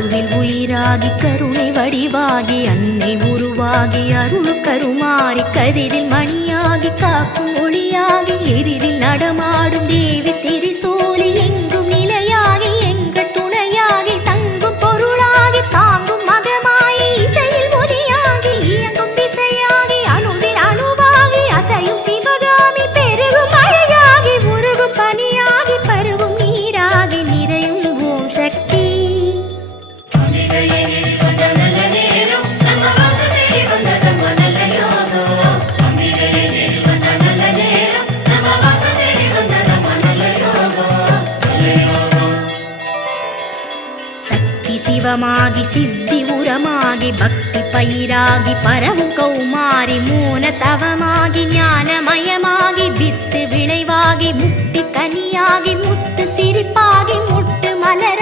கருவில் உயிராகி கருணை வடிவாகி அன்னை உருவாகி அருள் கருமாறி கதிரில் மணியாகி காக்கும் ஒளியாகி எதிரில் நடமாடும் தேவி திரிசூலி எங்கும் நிலையாகி எங்கள் துணையாகி தங்கும் பொருளாகி தாங்கும் மகமாயி இசையில் ஒலியாகி இயங்கும் திசையாகி அணுவில் அணுவாகி அசையும் சிவகாமி பெருகும் மழையாகி உருகும் பனியாகி பருவும் நீராகி நிறையும் ஓம் சக்தி. சிவமாகி சித்தி உரமாகி பக்தி பயிராகி பரவும் கௌமாரி மூன தவமாகி ஞானமயமாகி வித்து விளைவாகி முக்தி கனியாகி முத்து சிரிப்பாகி முட்டு மலர்